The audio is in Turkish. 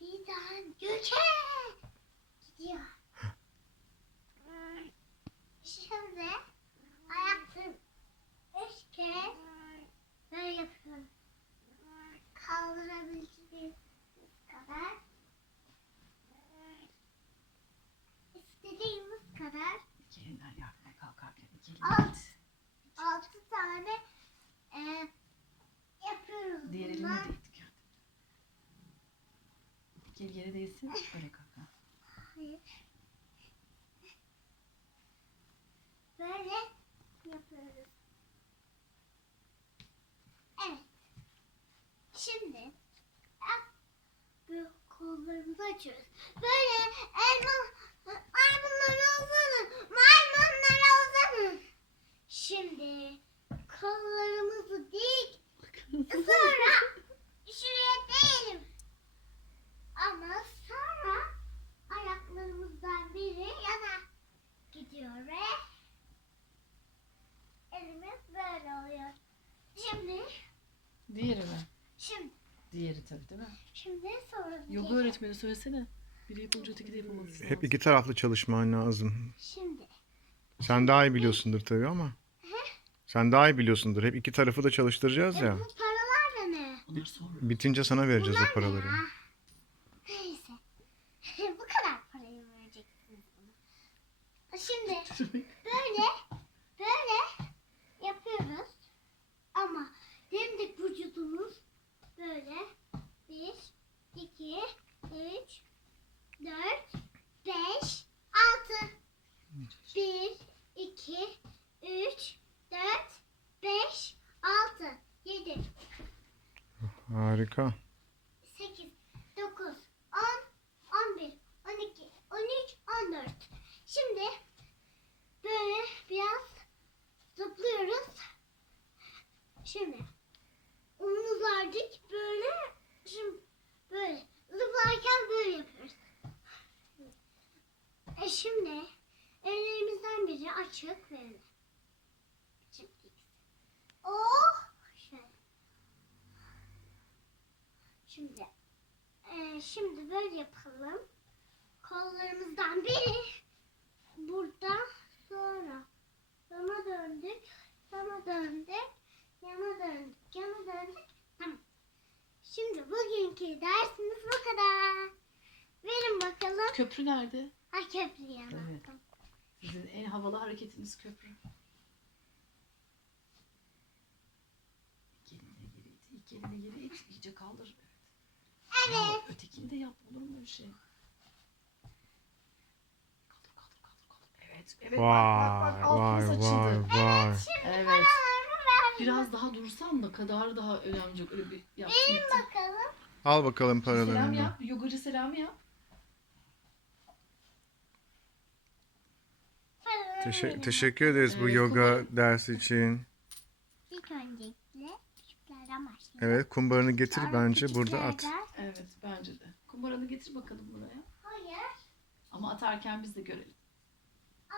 Birden göke gidiyor. Şimdi ayaklarım üç kez böyle yapıyorum. Kaldırabildiğiniz kadar. İstediğimiz kadar İki elinden yapmaya kalkarken iki elini Alt. it. altı tane e, yapıyoruz. Diğer eline bundan. de it kendini. Yere değsin. Böyle kalk. ha. Hayır. Böyle yapıyoruz. Evet. Şimdi kollarımızı açıyoruz. Böyle elma maymunlara uzanın. Maymunlara uzanın. Şimdi kollarımızı dik sonra şuraya değelim. Ama sonra ayaklarımızdan biri yana gidiyor ve elimiz böyle oluyor. Şimdi, Diğeri mi? şimdi, Diğeri tabii değil mi? şimdi sonra Yoga öğretmeni söylesene. Biri yapınca öteki de yapamaması Hep iki taraflı çalışman lazım. Şimdi, Sen daha iyi biliyorsundur tabii ama. Sen daha iyi biliyorsundur. Hep iki tarafı da çalıştıracağız e, ya. bu paralar da ne? Onlar sonra. Bitince sana vereceğiz Bunlar o paraları. ne ya? Neyse. bu kadar parayı vereceksiniz bana. Şimdi böyle böyle yapıyoruz. Ama dimdik vücudumuz böyle bir, iki, üç, dört, beş, altı. Bir, iki, üç, dört, beş, altı, yedi, Harika. 8, 9, 10, 11, 12, 13, 14. Şimdi böyle biraz zıplıyoruz. Şimdi omuzlar dik böyle şimdi böyle zıplarken böyle yapıyoruz. E şimdi ellerimizden biri açık böyle. Şimdi oh Şimdi eee, şimdi böyle yapalım. Kollarımızdan biri burada sonra yana döndük, yana döndük, yana döndük, yana döndük. Tamam. Şimdi bugünkü dersimiz bu kadar. Verin bakalım. Köprü nerede? Ha köprüye Evet. baktım. Sizin en havalı hareketiniz köprü. İki eline geri it. İki eline geri it. İyice kaldır. Evet. Ya, ötekini de yap. Olur mu öyle şey? Kaldır kaldır kaldır kaldır. Evet. Evet. Vay bak bak bak. vay Altımız vay açıldı. vay. Evet. Biraz daha dursan da kadar daha önemli. Öyle bir yaptın. Verin bakalım. Al bakalım Selam paralarını. da. yap. Yogacı selam yap. Teşe- verin. teşekkür ederiz bu Evet, yoga dersi için. İlk öncelikle Evet kumbaranı getir Sonra bence burada at. Evet bence de. Kumbaranı getir bakalım buraya. Hayır. Ama atarken biz de görelim. Aa,